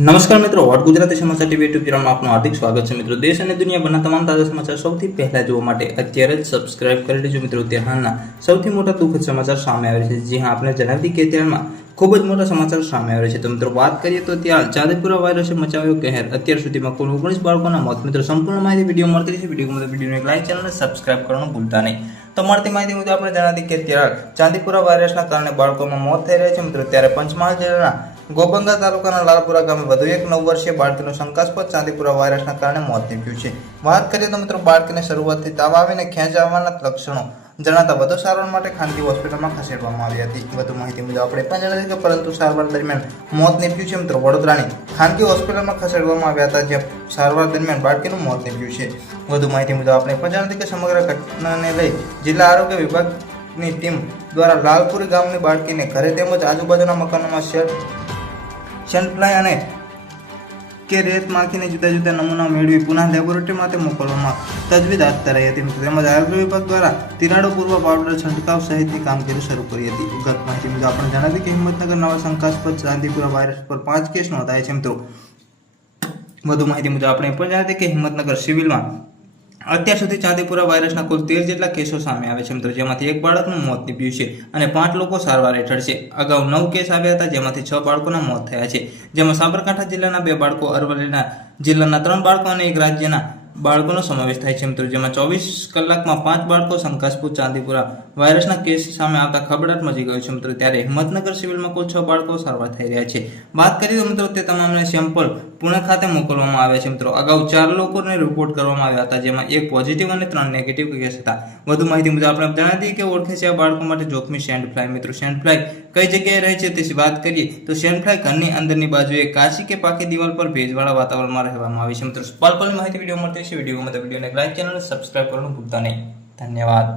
નમસ્કાર મિત્રો, વોટ ગુજરાતી સમાચાર ટીવી યુટ્યુબ ચેનલમાં આપનું હાર્દિક સ્વાગત છે. મિત્રો, દેશ અને દુનિયાભરના તમામ તાજા સમાચાર સૌથી પહેલા જોવા માટે અત્યારે જ સબસ્ક્રાઇબ કરી લેજો. મિત્રો, હાલના સૌથી મોટા દુઃખદ સમાચાર સામે આવે છે. જી હા, આપણે જણાવી કે અત્યારમાં ખૂબ જ મોટા સમાચાર સામે આવે છે. તો મિત્રો, વાત કરીએ તો ત્યાં ચાંદીપુરા વાયરસે મચાવ્યો કહેર. અત્યાર સુધીમાં કુલ 19 બાળકોના મોત. મિત્રો, સંપૂર્ણ માહિતી વિડીયો મળતી છે. વિડીયોને એક લાઈક, ચેનલને સબસ્ક્રાઇબ કરવાનું ભૂલતા નહીં. તો મળતી માહિતી મુજબ આપણે જણાવી કે ત્યાં ચાંદીપુરા વાયરસના કારણે બાળકોમાં મોત થઈ રહ્યા છે. મિત્રો, ત્યારે પંચમહાલ જિલ્લાના ગોબંગા તાલુકાના લાલપુરા ગામે વધુ એક 9 વર્ષીય બાળકીનું શંકાસ્પદ ચાંદીપુરા વાયરસના કારણે મોત નીપજ્યું છે. વાત કરીએ તો મિત્રો, બાળકીને શરૂઆતથી તાવ આવીને ખેંચ આવવાના લક્ષણો જણાતા વધુ સારવાર માટે ખાનગી હોસ્પિટલમાં ખસેડવામાં આવી હતી. વધુ માહિતી મુજબ આપણે પણ જણાવી કે પરંતુ સારવાર દરમિયાન મોત નીપજ્યું છે. મિત્રો, વડોદરાની ખાનગી હોસ્પિટલમાં ખસેડવામાં આવ્યા હતા, જ્યાં સારવાર દરમિયાન બાળકીનું મોત નીપજ્યું છે. વધુ માહિતી મુજબ આપણે પણ જણાવી કે સમગ્ર ઘટનાને લઈ જિલ્લા આરોગ્ય વિભાગની ટીમ દ્વારા લાલપુરી ગામની બાળકીને ઘરે તેમજ આજુબાજુના મકાનોમાં સેન્ડફ્લાય અને કે રેત માખીને જુદા જુદા નમૂના મેળવી પુનઃ લેબોરેટરી માટે મોકલવામાં તજવીજ હાથ ધરાઈ હતી. તેમજ આરોગ્ય વિભાગ દ્વારા તિરાડો પૂર્વ પાવડર છંટકાવ સહિતની કામગીરી શરૂ કરી હતી. વિગત માહિતી મુજબ આપણે જણાવી કે હિંમતનગર નવા શંકાસ્પદ ચાંદીપુરા વાયરસ પર 5 કેસ નોંધાયા છે. મિત્રો, વધુ માહિતી મુજબ આપણે પણ જણાવી કે હિંમતનગર સિવિલમાં અત્યાર સુધી ચાંદીપુરા વાયરસના કુલ 13 જેટલા કેસો સામે આવ્યા છે. મિત્રો, જેમાંથી એક બાળકનું મોત નીપજ્યું છે અને 5 લોકો સારવાર હેઠળ છે. અગાઉ 9 કેસ આવ્યા હતા, જેમાંથી 6 બાળકોના મોત થયા છે. જેમાં સાબરકાંઠા જિલ્લાના 2 બાળકો, અરવલ્લી જિલ્લાના 3 બાળકો અને એક રાજ્યના બાળકોનો સમાવેશ થાય છે. મિત્રો, જેમાં 24 કલાકમાં 5 બાળકો શંકાસ્પદ ચાંદીપુરા વાયરસના કેસ સામે આવતા ખળભળાટ મચી ગયો છે. મિત્રો, ત્યારે હિંમતનગર સિવિલમાં કુલ 6 બાળકો સારવાર થઈ રહ્યા છે. વાત કરીએ તો મિત્રો, તે તમામને સેમ્પલ પુણે ખાતે મોકલવામાં આવ્યા છે. મિત્રો, અગાઉ 4 લોકોને રિપોર્ટ કરવામાં આવ્યા હતા, જેમાં 1 પોઝિટિવ અને 3 નેગેટિવ કેસ હતા. વધુ માહિતી મુજબ આપણે જણાવી દઈએ કે ઓળખે છે આ બાળકો માટે જોખમી સેન્ડફ્લાય. મિત્રો, સેન્ડફ્લાય કઈ જગ્યાએ રહે છે તે વાત કરીએ તો સેન્ડફ્લાય ઘરની અંદરની બાજુએ કાચી કે પાકી દિવાલ પર ભેજવાળા વાતાવરણમાં રહેવામાં આવે છે. મિત્રો, પલ પલની માહિતી વિડીયો મળતી છે. વિડીયોમાં વિડીયોને લાઈક, ચેનલને સબસ્ક્રાઇબ કરવાનું ભૂલતા નહીં. ધન્યવાદ.